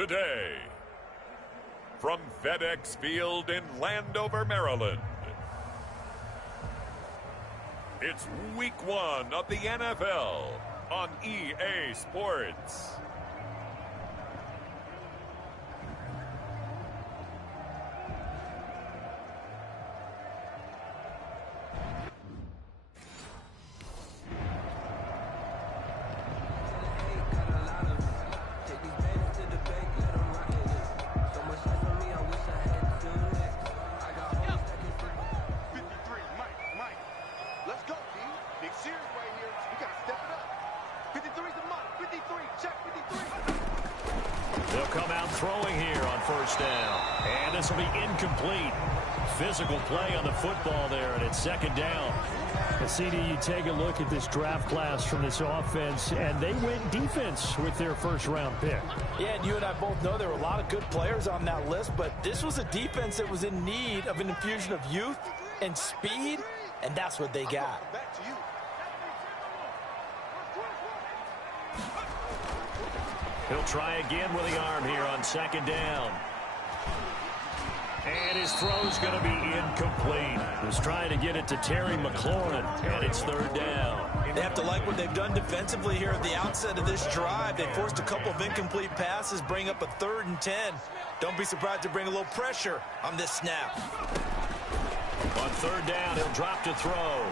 today. From Fedex Field in Landover, Maryland, it's Week 1 of the NFL on EA Sports. They'll come out throwing here on first down. And this will be incomplete. Physical play on the football there, and it's second down. And CD, you take a look at this draft class from this offense, and they went defense with their first-round pick. Yeah, and you and I both know there were a lot of good players on that list, but this was a defense that was in need of an infusion of youth and speed, and that's what they got. He'll try again with the arm here on second down. And his throw's going to be incomplete. He's trying to get it to Terry McLaurin, and it's third down. They have to like what they've done defensively here at the outset of this drive. They forced a couple of incomplete passes, bring up a 3rd and 10. Don't be surprised to bring a little pressure on this snap. On third down, he'll drop to throw.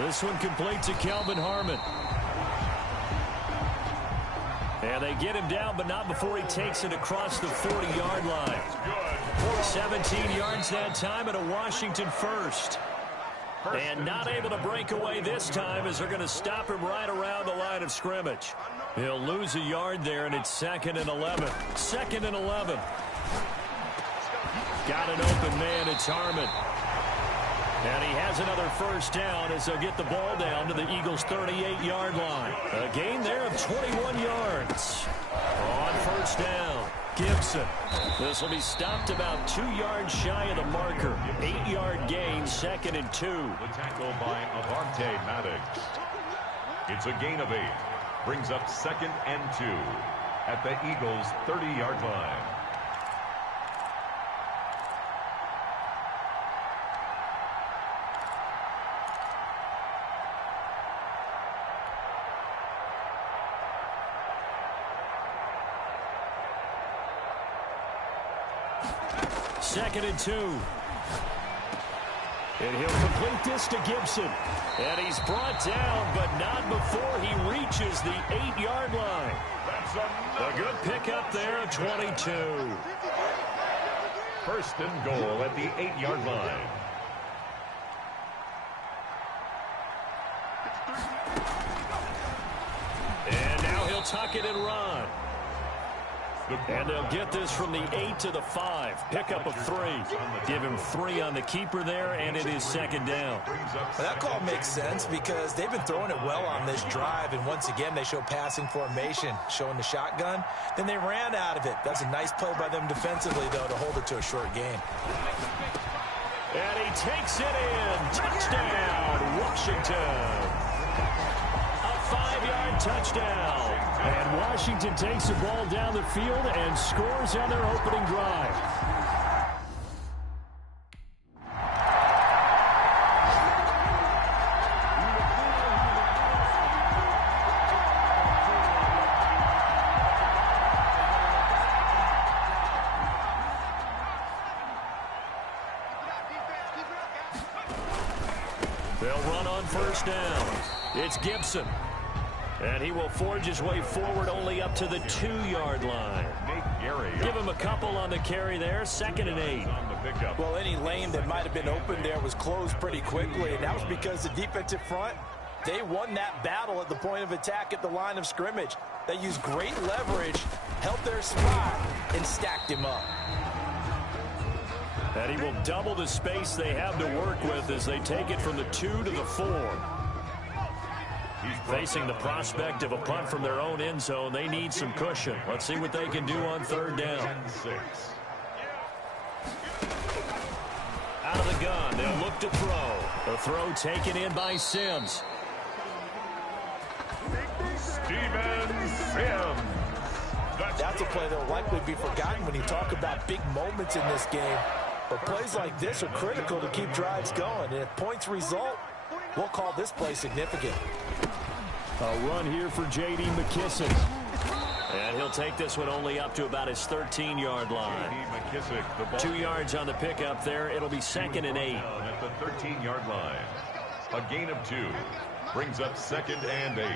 This one complete to Kelvin Harmon. And they get him down, but not before he takes it across the 40-yard line. 17 yards that time, and a Washington first. And not able to break away this time as they're going to stop him right around the line of scrimmage. He'll lose a yard there, and it's 2nd and 11. 2nd and 11. Got an open man, it's Harmon. And he has another first down as they'll get the ball down to the Eagles' 38-yard line. A gain there of 21 yards. On first down, Gibson. This will be stopped about 2 yards shy of the marker. 8-yard gain, 2nd and 2. The tackle by Avante Maddox. It's a gain of 8. Brings up 2nd and 2 at the Eagles' 30-yard line. Second and 2. And he'll complete this to Gibson. And he's brought down, but not before he reaches the 8-yard line. That's a good pickup there of 22. 1st and goal at the 8-yard line. And now he'll tuck it and run. And they'll get this from the 8 to the 5. Pickup of 3. Give him 3 on the keeper there, and it is 2nd down. Well, that call makes sense because they've been throwing it well on this drive, and once again they show passing formation, showing the shotgun. Then they ran out of it. That's a nice play by them defensively, though, to hold it to a short game. And he takes it in. Touchdown, Washington. A 5-yard touchdown. And Washington takes the ball down the field and scores on their opening drive. They'll run on first down. It's Gibson. And he will forge his way forward only up to the 2-yard line. Give him a couple on the carry there. 2nd and 8. Well, any lane that might have been open there was closed pretty quickly, and that was because the defensive front, they won that battle at the point of attack at the line of scrimmage. They used great leverage, held their spot, and stacked him up. And he will double the space they have to work with as they take it from the 2 to the 4. Facing the prospect of a punt from their own end zone, they need some cushion. Let's see what they can do on third down. Out of the gun, they'll look to throw. The throw taken in by Sims. Steven Sims. That's a play that will likely be forgotten when you talk about big moments in this game. But plays like this are critical to keep drives going. And if points result, we'll call this play significant. A run here for J.D. McKissick. And he'll take this one only up to about his 13-yard line. 2 yards on the pickup there. It'll be 2nd and 8. At the 13-yard line. A gain of 2 brings up 2nd and 8.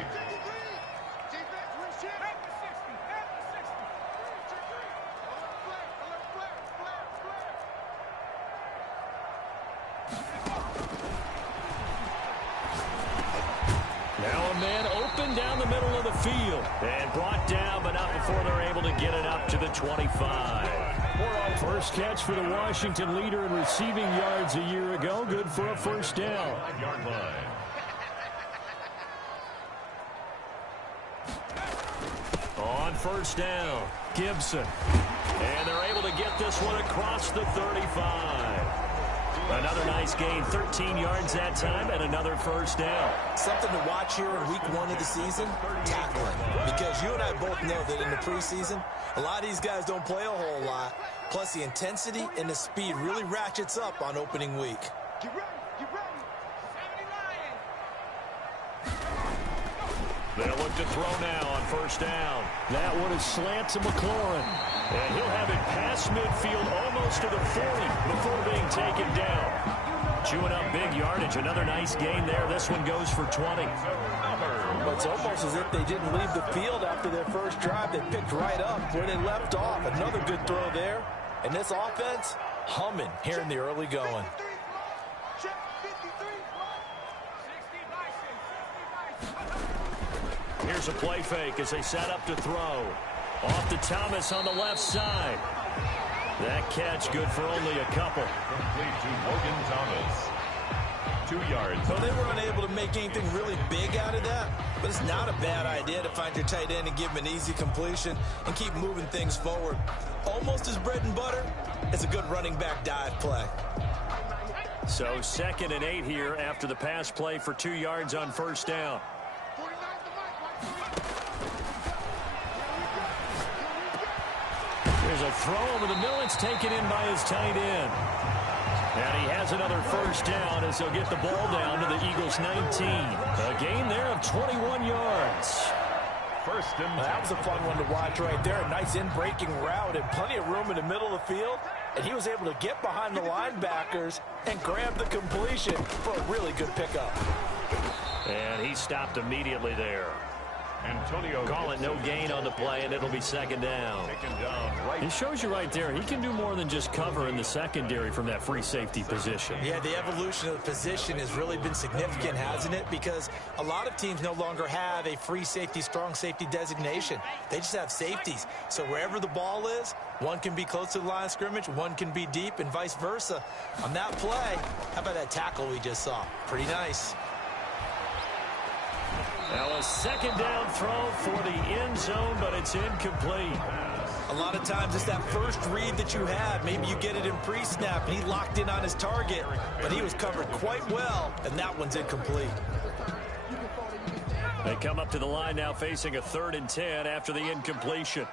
Now a man open down the middle of the field. And brought down, but not before they're able to get it up to the 25. First catch for the Washington leader in receiving yards a year ago. Good for a first down. 5-yard line. On first down, Gibson. And they're able to get this one across the 35. Another nice gain, 13 yards that time, and another first down. Something to watch here in week 1 of the season, tackling. Because you and I both know that in the preseason, a lot of these guys don't play a whole lot. Plus, the intensity and the speed really ratchets up on opening week. They'll look to throw now on first down. That one is slant to McLaurin. And he'll have it past midfield almost to the 40 before being taken down. Chewing up big yardage. Another nice gain there. This one goes for 20. But it's almost as if they didn't leave the field after their first drive. They picked right up where they left off. Another good throw there. And this offense, humming here in the early going. Here's a play fake as they set up to throw. Off to Thomas on the left side. That catch good for only a couple. Complete to Logan Thomas. 2 yards. So they were unable to make anything really big out of that, but it's not a bad idea to find your tight end and give him an easy completion and keep moving things forward. Almost as bread and butter, it's a good running back dive play. So 2nd and 8 here after the pass play for 2 yards on first down. There's a throw over the middle. It's taken in by his tight end. And he has another first down as they'll get the ball down to the Eagles' 19. A gain there of 21 yards. First and 10. That was a fun one to watch right there. A nice in-breaking route and plenty of room in the middle of the field. And he was able to get behind the linebackers and grab the completion for a really good pickup. And he stopped immediately there. Antonio Call it no gain on the play, and it'll be 2nd down. It shows you right there, he can do more than just cover in the secondary from that free safety position. Yeah, the evolution of the position has really been significant, hasn't it? Because a lot of teams no longer have a free safety, strong safety designation. They just have safeties. So wherever the ball is, one can be close to the line of scrimmage, one can be deep, and vice versa. On that play, how about that tackle we just saw? Pretty nice. Now a 2nd down throw for the end zone, but it's incomplete. A lot of times it's that first read that you have. Maybe you get it in pre-snap, and he locked in on his target, but he was covered quite well, and that one's incomplete. They come up to the line now facing a 3rd and 10 after the incompletion.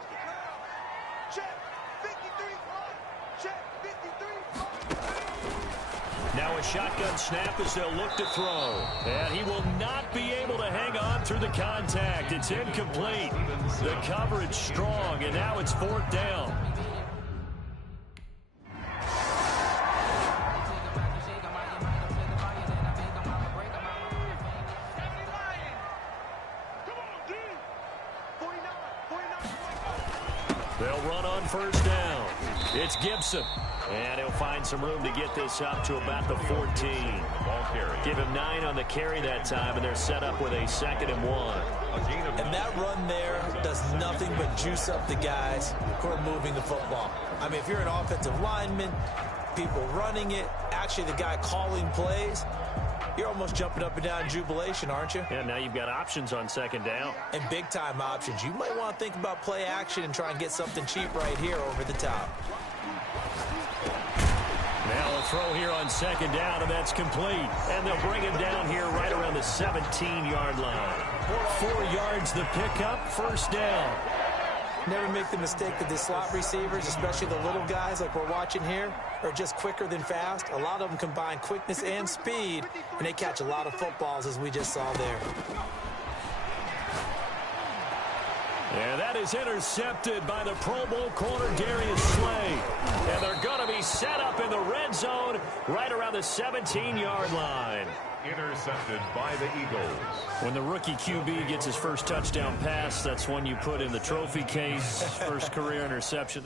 Now a shotgun snap as they'll look to throw. And he will not be able to hang on through the contact. It's incomplete. The coverage strong, and now it's 4th down. They'll run on first down. It's Gibson. And he'll find some room to get this up to about the 14. Ball carry. Give him 9 on the carry that time, and they're set up with a 2nd and 1. And that run there does nothing but juice up the guys who are moving the football. I mean, if you're an offensive lineman, people running it, actually the guy calling plays, you're almost jumping up and down in jubilation, aren't you? Yeah, now you've got options on 2nd down. And big-time options. You might want to think about play action and try and get something cheap right here over the top. Now a throw here on 2nd down, and that's complete. And they'll bring him down here right around the 17-yard line. 4 yards the pickup, first down. Never make the mistake that the slot receivers, especially the little guys like we're watching here, are just quicker than fast. A lot of them combine quickness and speed, and they catch a lot of footballs, as we just saw there. And that is intercepted by the Pro Bowl corner, Darius Slay. And they're going to be set up in the red zone right around the 17-yard line. Intercepted by the Eagles. When the rookie QB gets his first touchdown pass, that's when you put in the trophy case, first career interception.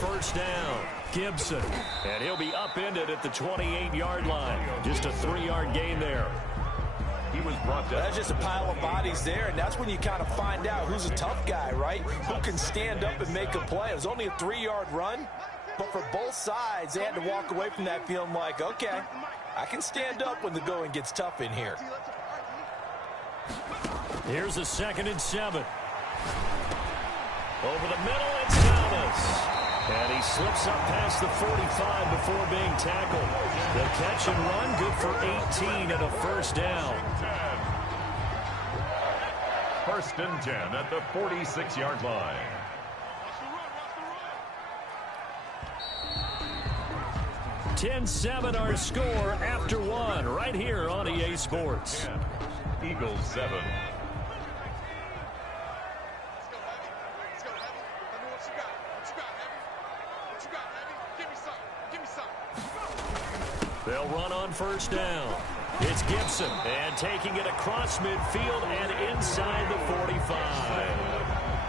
First down, Gibson. And he'll be upended at the 28-yard line. Just a 3-yard gain there. He was brought down. That's just a pile of bodies there, and that's when you kind of find out who's a tough guy, right? Who can stand up and make a play. It was only a 3-yard run, but for both sides, they had to walk away from that feeling like, okay, I can stand up when the going gets tough in here. Here's a 2nd and 7. Over the middle, it's Thomas. And he slips up past the 45 before being tackled. The catch and run, good for 18 and a first down. 1st and 10 at the 46-yard line. (10-7) our score after 1 right here on EA Sports. Eagles 7. They'll run on first down. It's Gibson, and taking it across midfield and inside the 45.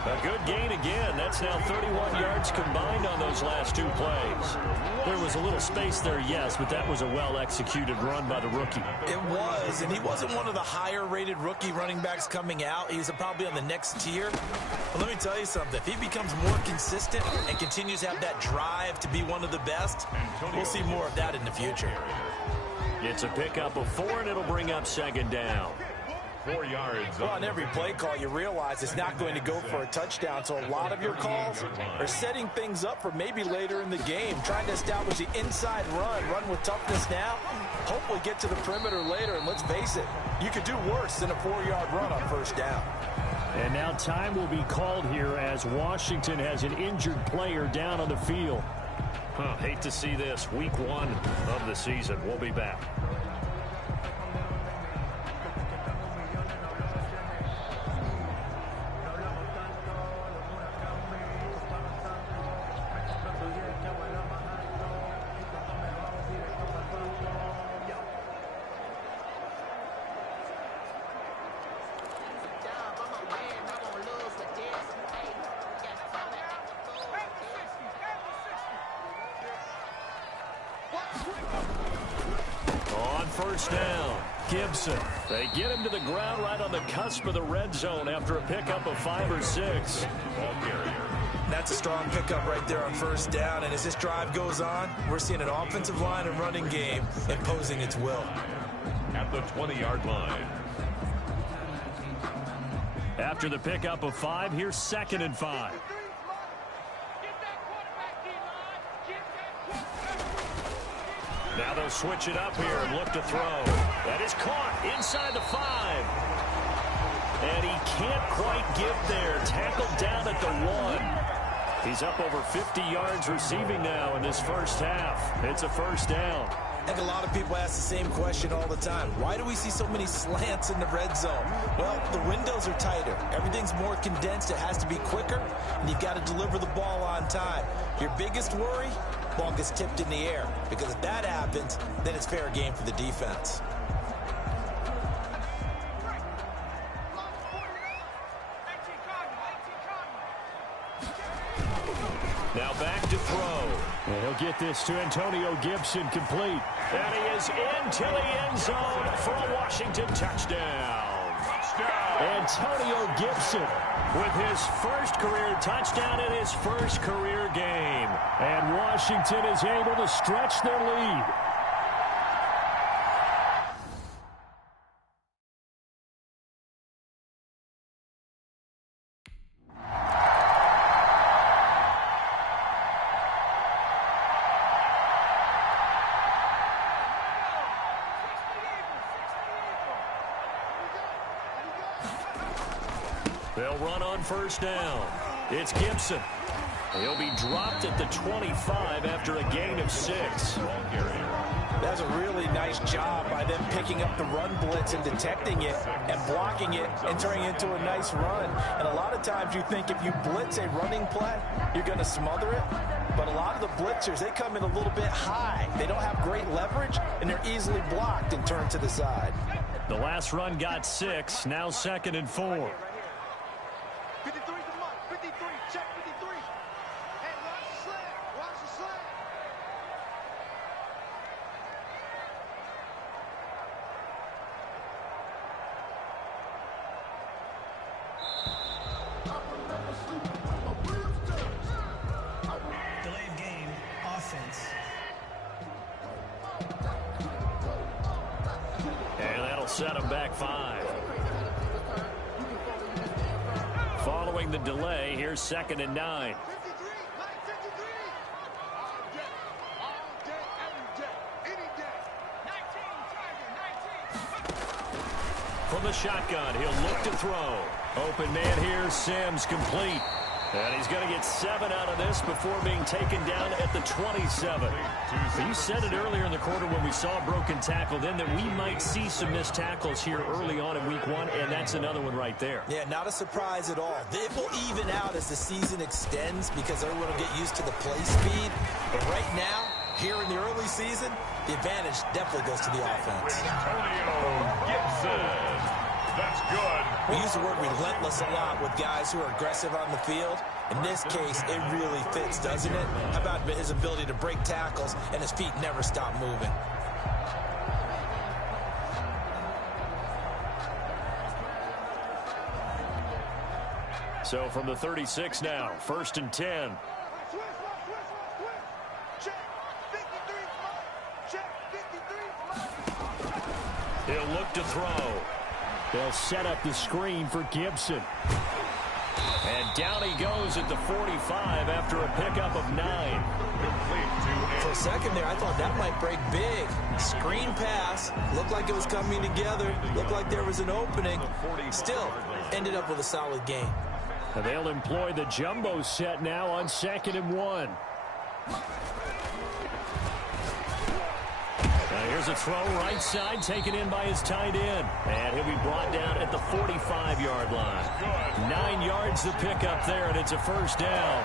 A good gain again. That's now 31 yards combined on those last 2 plays. There was a little space there, yes, but that was a well-executed run by the rookie. It was, and he wasn't one of the higher-rated rookie running backs coming out. He's probably on the next tier. But let me tell you something. If he becomes more consistent and continues to have that drive to be one of the best, we'll see more of that in the future. It's a pickup of 4, and it'll bring up 2nd down. 4 yards. Well, on every play call, you realize it's not going to go for a touchdown, so a lot of your calls are setting things up for maybe later in the game, trying to establish the inside run with toughness now, hopefully get to the perimeter later, and let's face it, you could do worse than a 4-yard run on first down. And now time will be called here as Washington has an injured player down on the field. Hate to see this. Week 1 of the season. We'll be back. On first down, Gibson. They get him to the ground right on the cusp of the red zone after a pickup of 5 or 6. Ball carrier. That's a strong pickup right there on first down, and as this drive goes on, we're seeing an offensive line and running game imposing its will. At the 20-yard line. After the pickup of 5, here's 2nd and 5. Now they'll switch it up here and look to throw. That is caught inside the 5. And he can't quite get there. Tackled down at the 1. He's up over 50 yards receiving now in this first half. It's a first down. I think a lot of people ask the same question all the time. Why do we see so many slants in the red zone? Well, the windows are tighter. Everything's more condensed. It has to be quicker, and you've got to deliver the ball on time. Your biggest worry? Ball gets tipped in the air, because if that happens, then it's fair game for the defense. Now back to throw. And he'll get this to Antonio Gibson complete. And he is into the end zone for a Washington touchdown. Antonio Gibson with his first career touchdown in his first career game. And Washington is able to stretch their lead. They'll run on first down. It's Gibson. He'll be dropped at the 25 after a gain of 6. That's a really nice job by them picking up the run blitz and detecting it and blocking it and turning it into a nice run. And a lot of times you think if you blitz a running play, you're going to smother it. But a lot of the blitzers, they come in a little bit high. They don't have great leverage, and they're easily blocked and turned to the side. The last run got 6. Now 2nd and 4. 53 's a mark. 53. Check 53. Hey, watch the slant. Watch the slant. Delay of game, offense. And that'll set him back 5. Following the delay, here's 2nd and 9. 53. Line 53. All day. All day, every day. Any day. 19. Tiger. 19. From the shotgun, he'll look to throw. Open man here, Sims complete. And he's going to get 7 out of this before being taken down at the 27. You said it earlier in the quarter when we saw a broken tackle then that we might see some missed tackles here early on in week 1, and that's another one right there. Yeah, not a surprise at all. It will even out as the season extends because everyone will get used to the play speed. But right now, here in the early season, the advantage definitely goes to the offense. Antonio Gibson. That's good. We use the word relentless a lot with guys who are aggressive on the field. In this case, it really fits, doesn't it? How about his ability to break tackles and his feet never stop moving? So from the 36 now, 1st and 10. Switch. Check 53 mark. Check 53 mark. He'll look to throw. They'll set up the screen for Gibson. And down he goes at the 45 after a pickup of 9. For a second there, I thought that might break big. Screen pass. Looked like it was coming together. Looked like there was an opening. Still, ended up with a solid gain. And they'll employ the jumbo set now on 2nd and 1. Here's a throw right side taken in by his tight end. And he'll be brought down at the 45-yard line. 9 yards to pick up there, and it's a 1st down.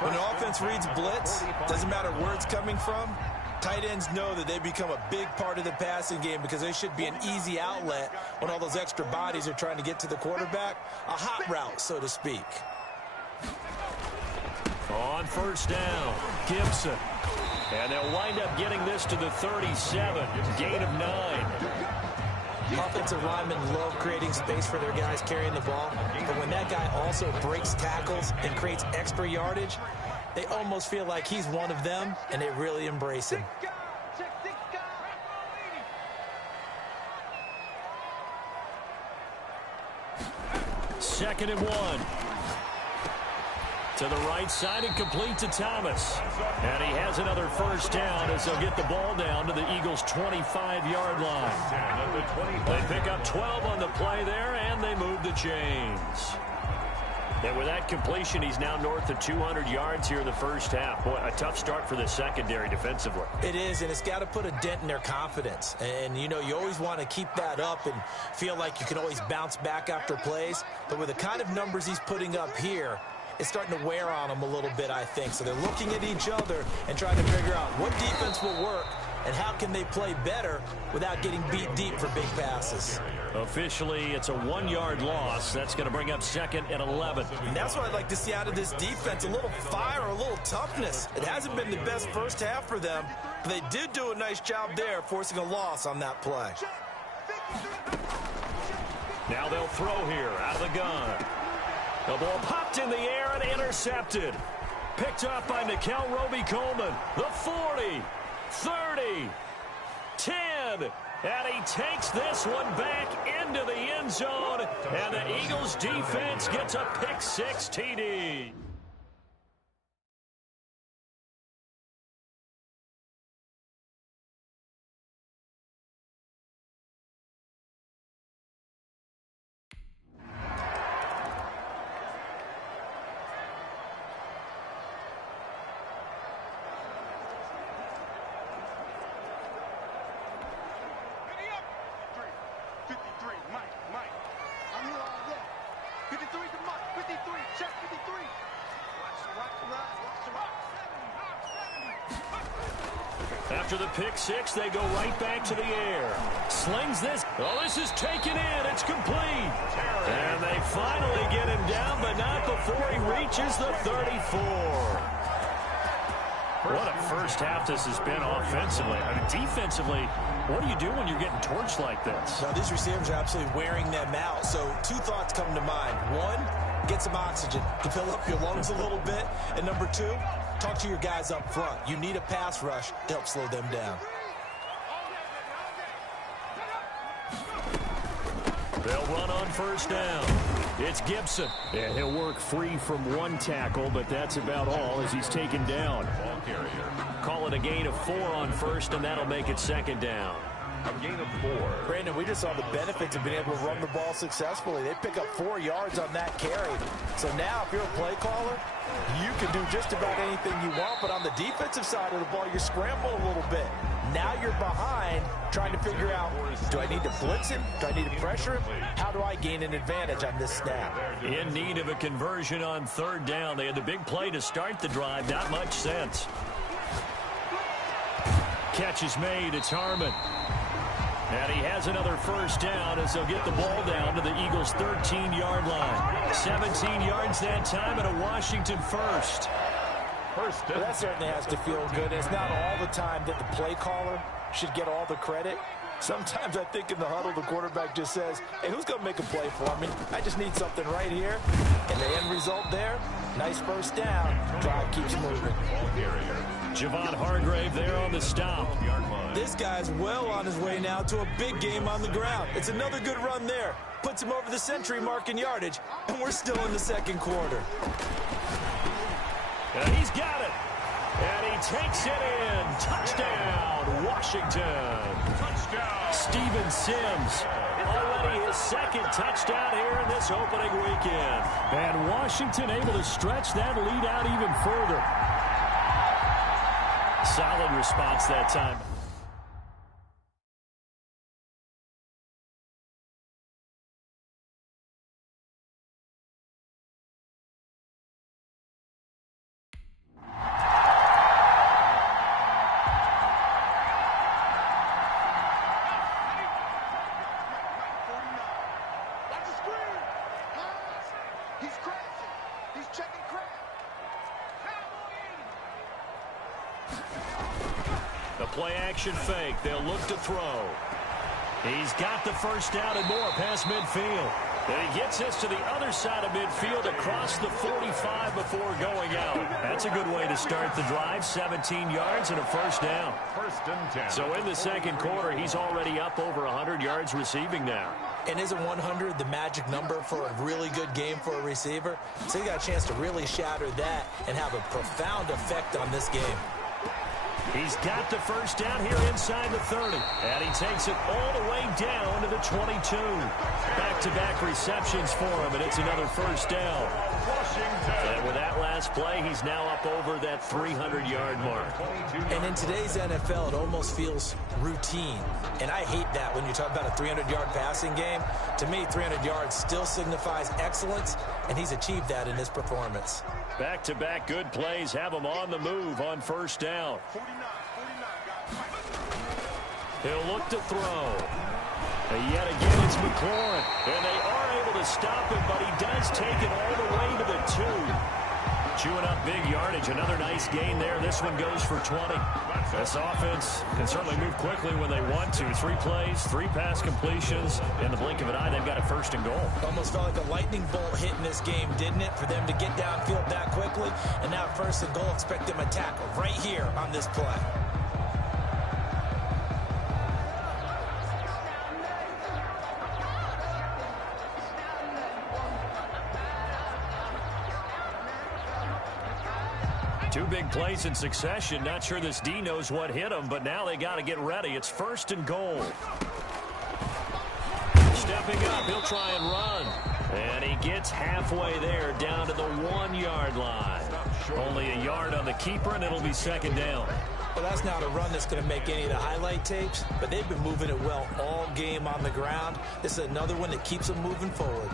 When the offense reads blitz, doesn't matter where it's coming from, tight ends know that they become a big part of the passing game because they should be an easy outlet when all those extra bodies are trying to get to the quarterback. A hot route, so to speak. On 1st down, Gibson. And they'll wind up getting this to the 37. Gain of 9. Offensive linemen love creating space for their guys carrying the ball. But when that guy also breaks tackles and creates extra yardage, they almost feel like he's one of them, and they really embrace him. Check 6 guys. 2nd and 1. To the right side and complete to Thomas. And he has another 1st down as they'll get the ball down to the Eagles' 25-yard line. They pick up 12 on the play there, and they move the chains. And with that completion, he's now north of 200 yards here in the 1st half. Boy, a tough start for the secondary defensively. It is, and it's got to put a dent in their confidence. And, you know, you always want to keep that up and feel like you can always bounce back after plays. But with the kind of numbers he's putting up here, it's starting to wear on them a little bit, I think. So they're looking at each other and trying to figure out what defense will work and how can they play better without getting beat deep for big passes. Officially, it's a 1-yard loss. That's going to bring up 2nd and 11. And that's what I'd like to see out of this defense, a little fire, a little toughness. It hasn't been the best 1st half for them, but they did do a nice job there, forcing a loss on that play. Now they'll throw here out of the gun. The ball popped in the air and intercepted. Picked up by Nickel Roby-Coleman. The 40, 30, 10. And he takes this one back into the end zone. And the Eagles defense gets a pick-6 TD. After the pick-6, they go right back to the air. Slings this. Oh, this is taken in. It's complete. And they finally get him down, but not before he reaches the 34. What a first half this has been offensively. I mean, defensively, what do you do when you're getting torched like this? Now, these receivers are absolutely wearing them out. So two thoughts come to mind. One, get some oxygen to fill up your lungs a little bit. And number two, talk to your guys up front. You need a pass rush to help slow them down. They'll run on first down. It's Gibson. Yeah, he'll work free from one tackle, but that's about all as he's taken down. Ball carrier. Call it a gain of 4 on first, and that'll make it second down. A gain of 4. Brandon, we just saw the benefits of being able to run the ball successfully. They pick up 4 yards on that carry. So now if you're a play caller, you can do just about anything you want, but on the defensive side of the ball, you scramble a little bit. Now you're behind trying to figure out, do I need to blitz him? Do I need to pressure him? How do I gain an advantage on this snap? In need of a conversion on third down. They had the big play to start the drive. Not much sense. Catch is made. It's Harmon. And he has another first down as they'll get the ball down to the Eagles' 13-yard line. 17 yards that time and a Washington first. Well, that certainly has to feel good. It's not all the time that the play caller should get all the credit. Sometimes I think in the huddle, the quarterback just says, hey, who's going to make a play for me? I just need something right here. And the end result there, nice first down. Drive keeps moving. Javon Hargrave there on the stop. This guy's well on his way now to a big game on the ground. It's another good run there. Puts him over the century mark in yardage. And we're still in the second quarter. And he's got it. And he takes it in. Touchdown, Washington. Touchdown. Steven Sims. Already his second touchdown here in this opening weekend. And Washington able to stretch that lead out even further. Solid response that time. Play-action fake. They'll look to throw. He's got the first down and more past midfield. And he gets this to the other side of midfield across the 45 before going out. That's a good way to start the drive. 17 yards and a first down. First and 10. So in the second quarter, he's already up over 100 yards receiving now. And isn't 100 the magic number for a really good game for a receiver? So he got a chance to really shatter that and have a profound effect on this game. He's got the first down here inside the 30. And he takes it all the way down to the 22. Back-to-back receptions for him, and it's another first down. And with that last play, he's now up over that 300-yard mark. And in today's NFL, it almost feels routine. And I hate that when you talk about a 300-yard passing game. To me, 300 yards still signifies excellence, and he's achieved that in this performance. Back-to-back good plays have him on the move on first down. He'll look to throw. And yet again, it's McLaurin. And they are able to stop him, but he does take it all the way to the 2. Chewing up big yardage. Another nice gain there. This one goes for 20. This offense can certainly move quickly when they want to. 3 plays, 3 pass completions. In the blink of an eye, they've got a first and goal. Almost felt like a lightning bolt hit in this game, didn't it? For them to get downfield that quickly. And now first and goal, expect them to tackle right here on this play. Two big plays in succession. Not sure this D knows what hit him, but now they got to get ready. It's first and goal. Stepping up, he'll try and run. And he gets halfway there, down to the 1-yard line. Only a yard on the keeper, and it'll be second down. Well, that's not a run that's going to make any of the highlight tapes, but they've been moving it well all game on the ground. This is another one that keeps them moving forward.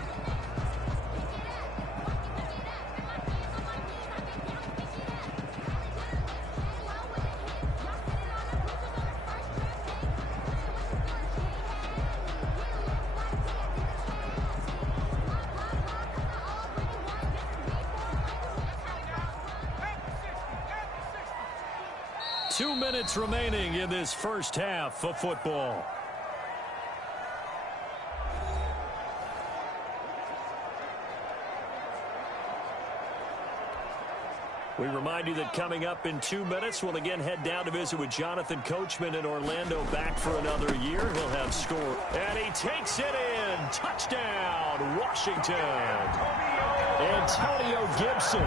Two minutes remaining in this first half of football. We remind you that coming up in 2 minutes, we'll again head down to visit with Jonathan Coachman in Orlando, back for another year. He'll have score. And he takes it in. Touchdown, Washington. Antonio Gibson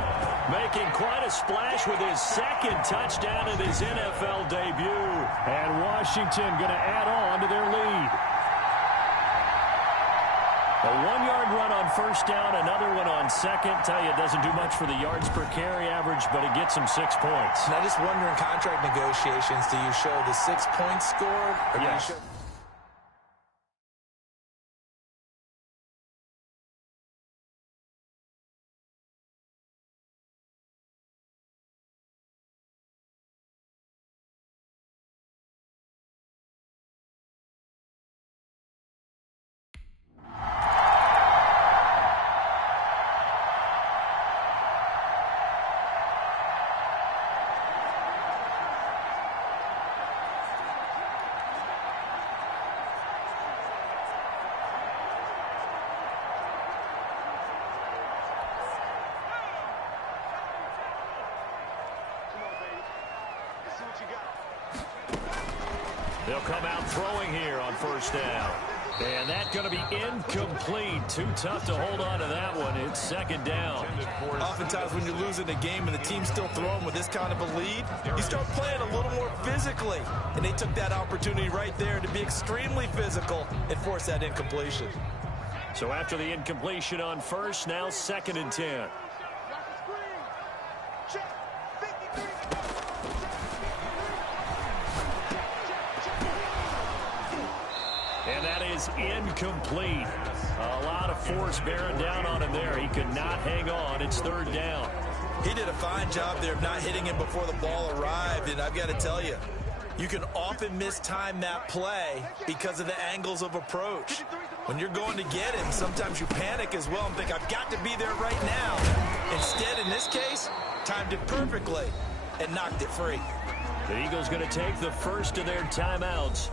making quite a splash with his second touchdown in his NFL debut. And Washington going to add on to their lead. A 1-yard run on first down, another one on second. Tell you, it doesn't do much for the yards per carry average, but it gets him 6 points. Now, just wondering, contract negotiations, do you show the 6 points scored? Or yes. Do you show They'll come out throwing here on first down. And that's going to be incomplete. Too tough to hold on to that one. It's second down. Oftentimes when you're losing a game and the team's still throwing with this kind of a lead, you start playing a little more physically. And they took that opportunity right there to be extremely physical and force that incompletion. So after the incompletion on first, now second and 10. And that is incomplete. A lot of force bearing down on him there. He could not hang on. It's third down. He did a fine job there of not hitting him before the ball arrived. And I've got to tell you, you can often mistime that play because of the angles of approach. When you're going to get him, sometimes you panic as well and think, I've got to be there right now. Instead, in this case, timed it perfectly and knocked it free. The Eagles going to take the first of their timeouts.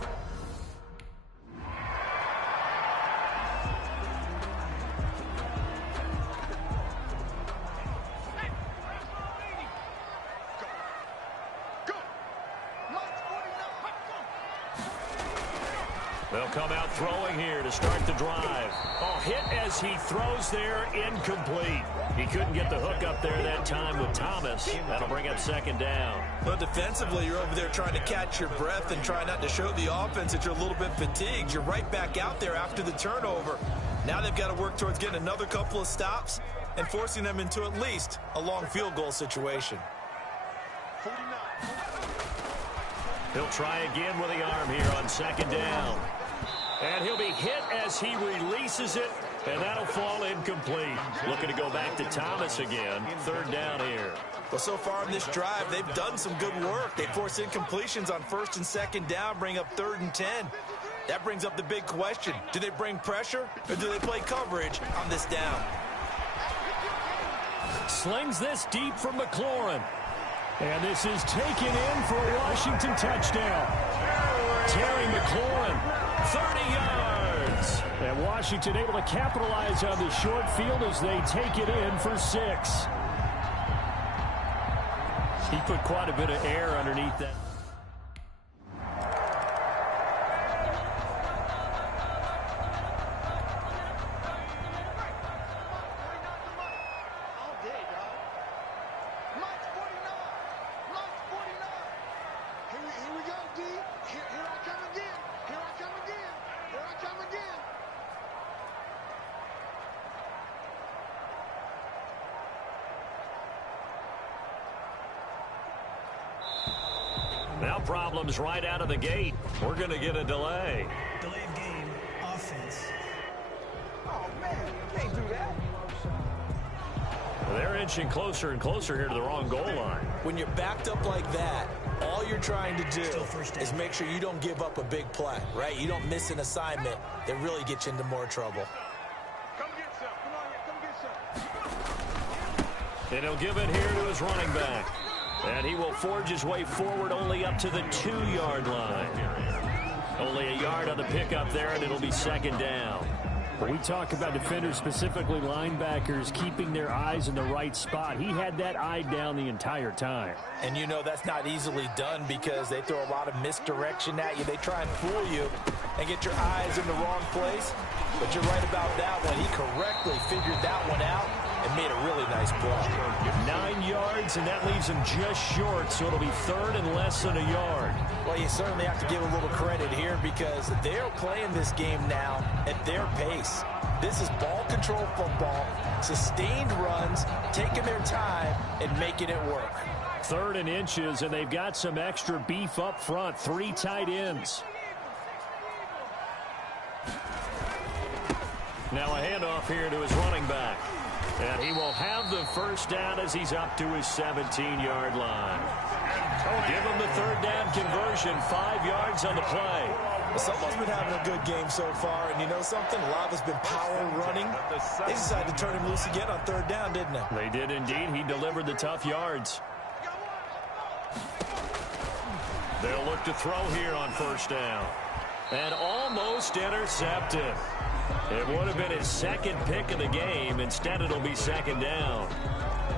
They'll come out throwing here to start the drive. Oh, hit as he throws there, incomplete. He couldn't get the hook up there that time with Thomas. That'll bring up second down. But defensively, you're over there trying to catch your breath and try not to show the offense that you're a little bit fatigued. You're right back out there after the turnover. Now they've got to work towards getting another couple of stops and forcing them into at least a long field goal situation. He'll try again with the arm here on second down. And he'll be hit as he releases it, and that'll fall incomplete. Looking to go back to Thomas again. Third down here. Well, so far in this drive, they've done some good work. They force incompletions on first and second down, bring up 3rd and 10. That brings up the big question. Do they bring pressure, or do they play coverage on this down? Slings this deep from McLaurin. And this is taken in for a Washington touchdown. Terry McLaurin, 30 yards. And Washington able to capitalize on the short field as they take it in for 6. He put quite a bit of air underneath that. Now problems right out of the gate. We're going to get a delay. Delay of game, offense. Oh, man, you can't do that. They're inching closer and closer here to the wrong goal line. When you're backed up like that, all you're trying to do is make sure you don't give up a big play, right? You don't miss an assignment that really gets you into more trouble. Come get some. Come on here. Come get some. And he'll give it here to his running back. And he will forge his way forward only up to the 2-yard line. Only a yard on the pickup there, and it'll be second down. When we talk about defenders, specifically linebackers, keeping their eyes in the right spot, he had that eye down the entire time. And you know that's not easily done because they throw a lot of misdirection at you. They try and fool you and get your eyes in the wrong place. But you're right about that one. He correctly figured that one out and made a really nice play. 9 yards, and that leaves him just short, so it'll be third and less than a yard. Well, you certainly have to give a little credit here because they're playing this game now at their pace. This is ball control football, sustained runs, taking their time and making it work. 3rd and inches, and they've got some extra beef up front. 3 tight ends. Now a handoff here to his running back. And he will have the first down as he's up to his 17-yard line. Give him the 3rd down conversion, 5 yards on the play. Well, someone's been having a good game so far, and you know something? A lot has been power running. They decided to turn him loose again on 3rd down, didn't they? They did indeed. He delivered the tough yards. They'll look to throw here on 1st down. And almost intercepted. It would have been his 2nd pick of the game. Instead, it'll be 2nd down.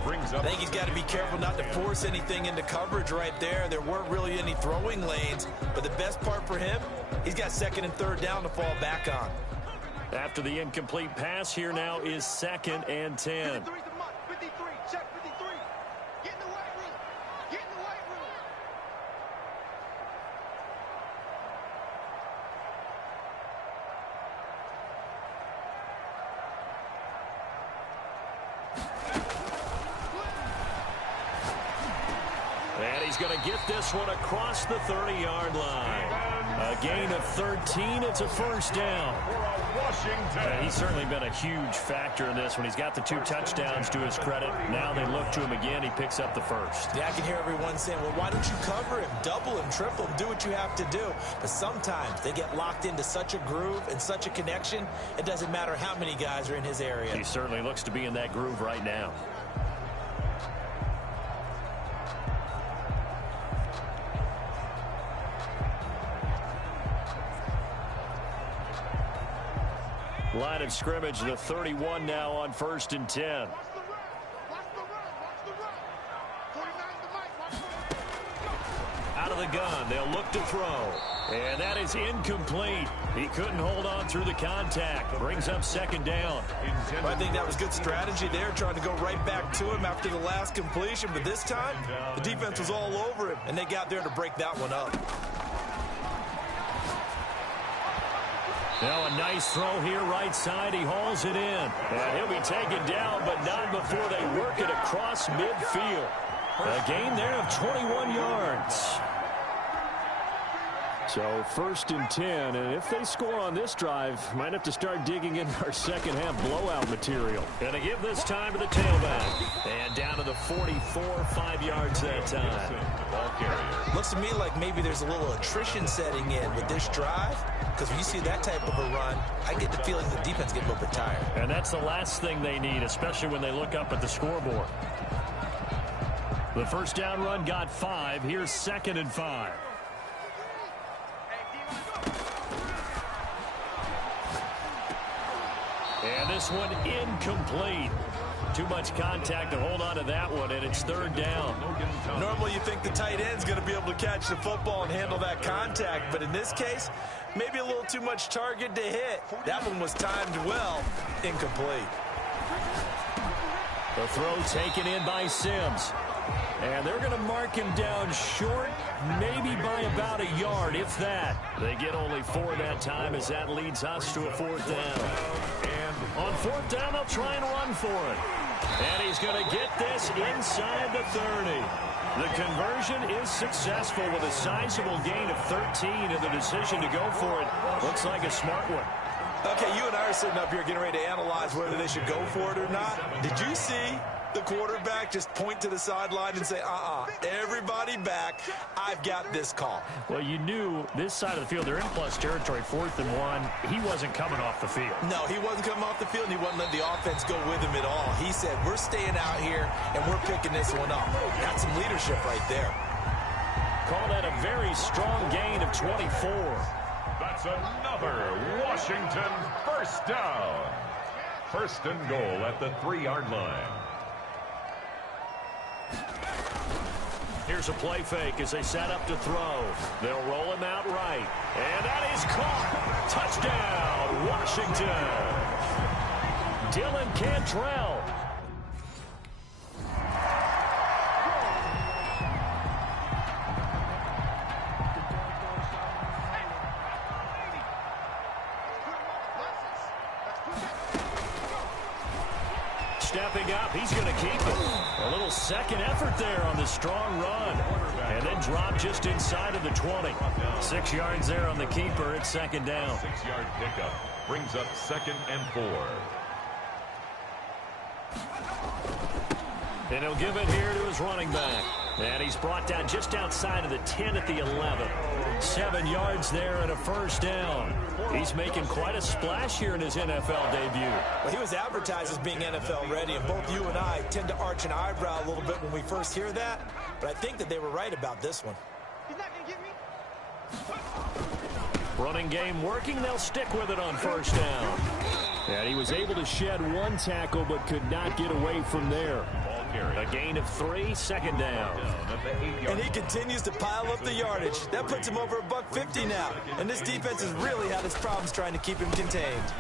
I think he's got to be careful not to force anything into coverage right there. There weren't really any throwing lanes. But the best part for him, he's got 2nd and 3rd down to fall back on. After the incomplete pass, here now is 2nd and 10. 53's a month. 53. Check 53. Get in the weight room. Get in the weight room. And he's going to get this one across the 30-yard line. A gain of 13. It's a 1st down. And he's certainly been a huge factor in this when he's got the 2 touchdowns to his credit. Now they look to him again. He picks up the 1st. Yeah, I can hear everyone saying, well, why don't you cover him, double him, triple him, do what you have to do. But sometimes they get locked into such a groove and such a connection, it doesn't matter how many guys are in his area. He certainly looks to be in that groove right now. Line of scrimmage, the 31 now on 1st and 10. Watch the run. Watch the run. Watch the run. 49 the mic. Watch the run. Out of the gun, they'll look to throw. And that is incomplete. He couldn't hold on through the contact. Brings up 2nd down. I think that was good strategy there, trying to go right back to him after the last completion. But this time, the defense was all over him, and they got there to break that one up. Now a nice throw here right side. He hauls it in. And he'll be taken down, but not before they work it across midfield. A gain there of 21 yards. So 1st and 10, and if they score on this drive, might have to start digging in our second half blowout material. Gonna give this time to the tailback. And down to the 44, 5 yards that time. Ball carrier. Looks to me like maybe there's a little attrition setting in with this drive, because when you see that type of a run, I get the feeling the defense get a little bit tired. And that's the last thing they need, especially when they look up at the scoreboard. The first down run got 5. Here's 2nd and 5. And this one incomplete. Too much contact to hold on to that one, and it's 3rd down. Normally you think the tight end's going to be able to catch the football and handle that contact, but in this case, maybe a little too much target to hit. That one was timed well, incomplete. The throw taken in by Sims. And they're going to mark him down short, maybe by about a yard, if that. They get only 4 that time as that leads us to a 4th down. And on 4th down, they'll try and run for it. And he's going to get this inside the 30. The conversion is successful with a sizable gain of 13, and the decision to go for it looks like a smart one. Okay, you and I are sitting up here getting ready to analyze whether they should go for it or not. Did you see the quarterback just point to the sideline and say, everybody back, I've got this call? Well, you knew this side of the field, they're in plus territory, 4th and 1. He wasn't coming off the field. No, he wasn't coming off the field, and he wasn't letting the offense go with him at all. He said, we're staying out here, and we're picking this one up. Got some leadership right there. Call that a very strong gain of 24. That's another Washington first down. 1st and goal at the 3-yard line. Here's a play fake as they set up to throw. They'll roll him out right. And that is caught. Touchdown, Washington. Dylan Cantrell. Stepping up, he's going to keep it. A little second effort there on the strong run. And then drop just inside of the 20. 6 yards there on the keeper. It's 2nd down. 6-yard pickup brings up 2nd and 4. And he'll give it here to his running back. And he's brought down just outside of the 10 at the 11. 7 yards there and a 1st down. He's making quite a splash here in his NFL debut. Well, he was advertised as being NFL ready, and both you and I tend to arch an eyebrow a little bit when we first hear that. But I think that they were right about this one. He's not going to get me. Running game working. They'll stick with it on 1st down. And he was able to shed 1 tackle but could not get away from there. A gain of 3, 2nd down. And he continues to pile up the yardage. That puts him over $150 now. And this defense has really had its problems trying to keep him contained.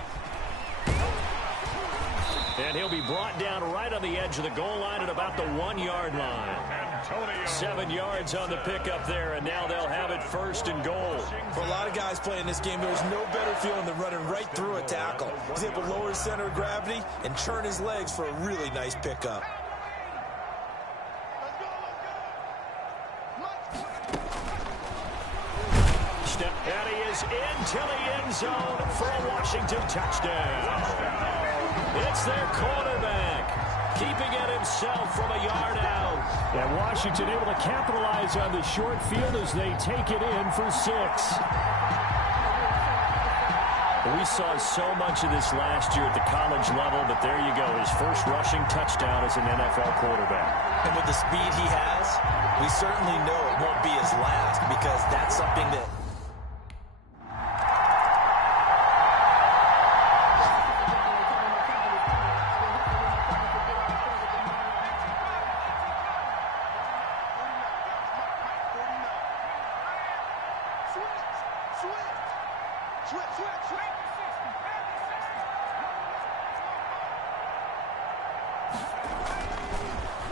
And he'll be brought down right on the edge of the goal line at about the 1-yard line. 7 yards on the pickup there, and now they'll have it 1st and goal. For a lot of guys playing this game, there's no better feeling than running right through a tackle. He's able to lower his center of gravity and churn his legs for a really nice pickup. And he is into the end zone for a Washington touchdown. It's their quarterback, keeping it himself from a yard out. And Washington able to capitalize on the short field as they take it in for 6. We saw so much of this last year at the college level, but there you go, his first rushing touchdown as an NFL quarterback. And with the speed he has, we certainly know it won't be his last, because that's something that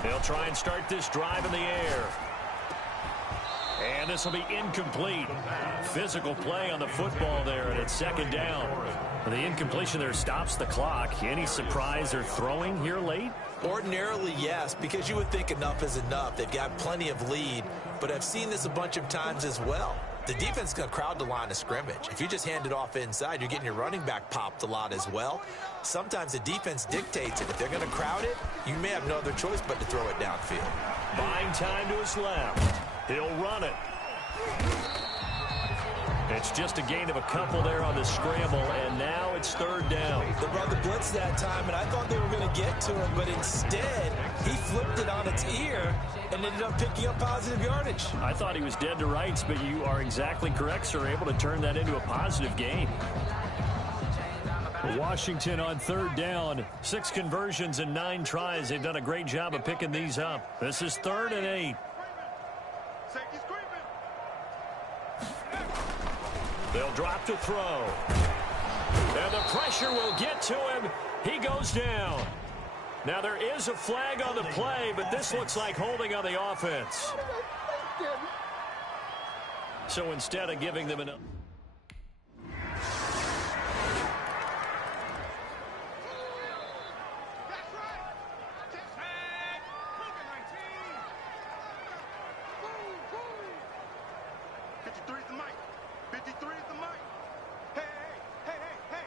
They'll try and start this drive in the air. And this will be incomplete. Physical play on the football there, and it's 2nd down. The incompletion there stops the clock. Any surprise they're throwing here late? Ordinarily, yes, because you would think enough is enough. They've got plenty of lead, but I've seen this a bunch of times as well. the defense is going to crowd the line of scrimmage. If you just hand it off inside, you're getting your running back popped a lot as well. Sometimes the defense dictates it. If they're going to crowd it, you may have no other choice but to throw it downfield. Buying time to his left. He'll run it. It's just a gain of a couple there on the scramble, and now it's third down. They brought the blitz that time, and I thought they were going to get to him, but instead, he flipped it on its ear and ended up picking up positive yardage. I thought he was dead to rights, but you are exactly correct, sir. Able to turn that into a positive gain. Washington on third down. 6 conversions and 9 tries. They've done a great job of picking these up. This is 3rd and 8. Safety's creeping. They'll drop to throw. And the pressure will get to him. He goes down. Now there is a flag on the play, but this looks like holding on the offense. So instead of giving them enough. That's right. Tag. Broken 19. Boom, boom. 53 is the mic. 53 is the mic. Hey, hey, hey, hey, hey.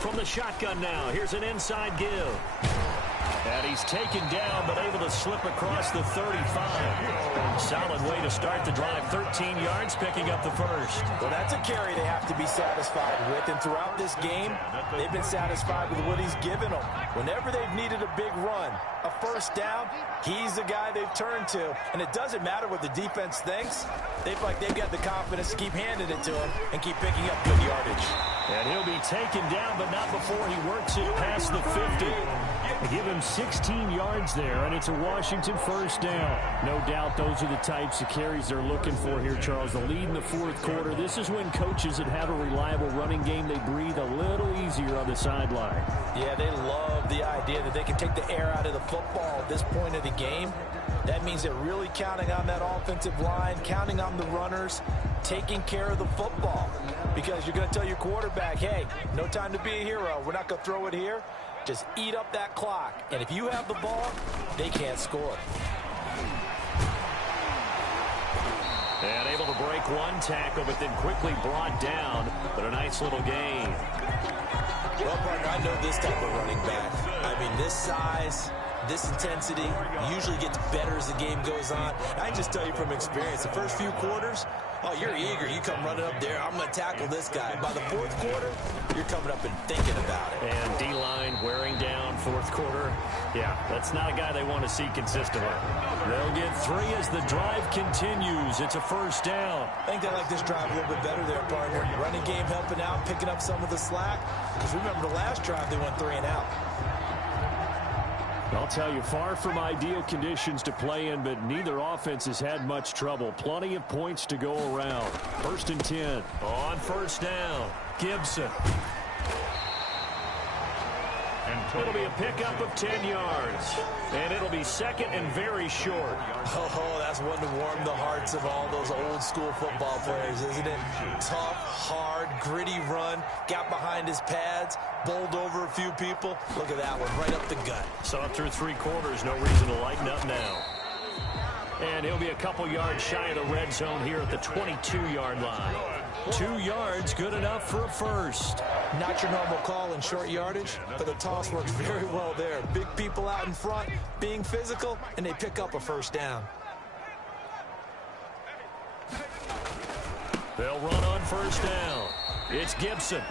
From the shotgun now, here's an inside give. And he's taken down, but able to slip across the 35. Solid way to start the drive. 13 yards, picking up the first. Well, that's a carry they have to be satisfied with. And throughout this game, they've been satisfied with what he's given them. Whenever they've needed a big run, a first down, he's the guy they've turned to. And it doesn't matter what the defense thinks. They feel like they've got the confidence to keep handing it to him and keep picking up good yardage. And he'll be taken down, but not before he works it past the 50. They give him 16 yards there, and it's a Washington first down. No doubt those are the types of carries they're looking for here, Charles. The lead in the 4th quarter. This is when coaches that have a reliable running game, they breathe a little easier on the sideline. Yeah, they love the idea that they can take the air out of the football at this point of the game. That means they're really counting on that offensive line, counting on the runners, taking care of the football. Because you're going to tell your quarterback, hey, no time to be a hero. We're not going to throw it here. Just eat up that clock. And if you have the ball, they can't score. And able to break one tackle, but then quickly brought down. But a nice little gain. Well, partner, I know this type of running back. I mean, this size, this intensity usually gets better as the game goes on. I can just tell you from experience, the first few quarters, oh, you're eager. You come running up there. I'm going to tackle this guy. By the 4th quarter, you're coming up and thinking about it. And D-line wearing down 4th quarter. Yeah, that's not a guy they want to see consistently. They'll get 3 as the drive continues. It's a first down. I think they like this drive a little bit better there, partner. Running game helping out, picking up some of the slack. Because remember the last drive, they went 3 and out. I'll tell you, far from ideal conditions to play in, but neither offense has had much trouble. Plenty of points to go around. 1st and 10. On first down, Gibson. It'll be a pickup of 10 yards. And it'll be 2nd and very short. Oh, that's one to warm the hearts of all those old school football players, isn't it? Tough, hard, gritty run. Got behind his pads, bowled over a few people. Look at that one, right up the gut. Saw it through 3 quarters. No reason to lighten up now. And he'll be a couple yards shy of the red zone here at the 22-yard line. 2 yards, good enough for a first. Not your normal call in short yardage, but the toss works very well there. Big people out in front, being physical, and they pick up a first down. They'll run on first down. It's Gibson.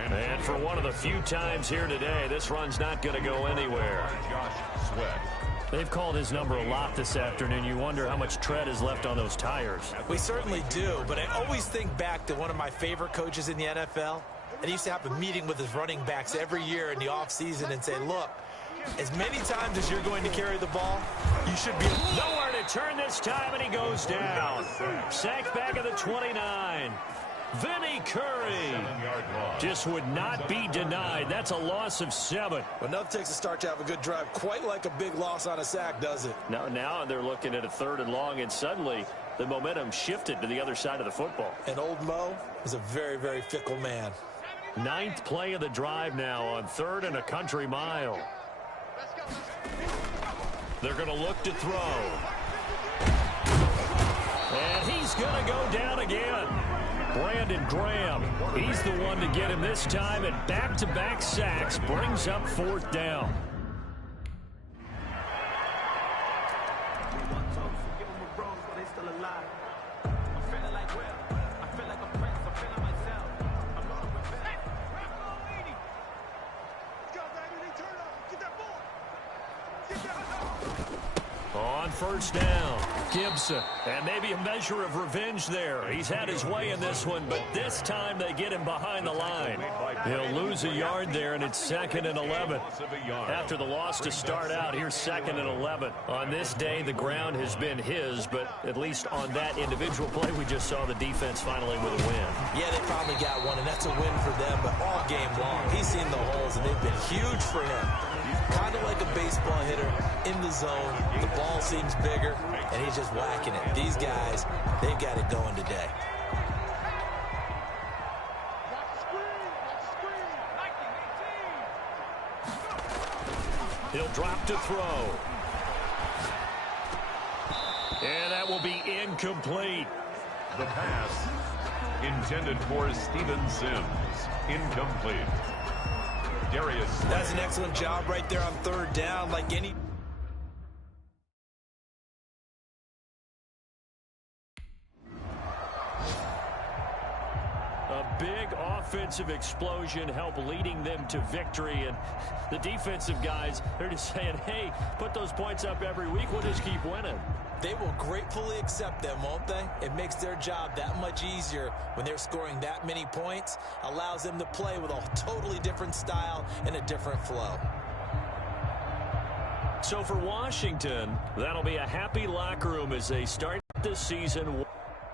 And for one of the few times here today, this run's not going to go anywhere. Josh Sweat. They've called his number a lot this afternoon. You wonder how much tread is left on those tires. We certainly do, but I always think back to one of my favorite coaches in the NFL. And he used to have a meeting with his running backs every year in the offseason and say, look, as many times as you're going to carry the ball, you should be nowhere to turn this time, and he goes down. Sacked back at the 29. Vinny Curry just would not be denied. That's a loss of 7. Well, nothing takes a start to have a good drive, quite like a big loss on a sack, does it? Now they're looking at a 3rd and long, and suddenly the momentum shifted to the other side of the football. And old Mo is a very, very fickle man. Ninth play of the drive now on 3rd and a country mile. They're going to look to throw. And he's going to go down again. Brandon Graham, he's the one to get him this time, and back-to-back sacks brings up 4th down. On 1st down, Gibson. And maybe a measure of revenge there. He's had his way in this one, but this time they get him behind the line. He'll lose a yard there, and it's 2nd and 11. After the loss to start out, here's 2nd and 11. On this day, the ground has been his, but at least on that individual play, we just saw the defense finally with a win. Yeah, they finally got one, and that's a win for them, but all game long, he's seen the holes, and they've been huge for him. Kind of like a baseball hitter in the zone. The ball seems bigger, and he's just whacking it. These guys, they've got it going today. He'll drop to throw. And that will be incomplete. The pass intended for Steven Sims. Incomplete. Darius. That's an excellent job right there on 3rd down, like any... A big offensive explosion helped leading them to victory, and the defensive guys, they're just saying, hey, put those points up every week, we'll just keep winning. They will gratefully accept them, won't they? It makes their job that much easier when they're scoring that many points, allows them to play with a totally different style and a different flow. So for Washington, that'll be a happy locker room as they start this season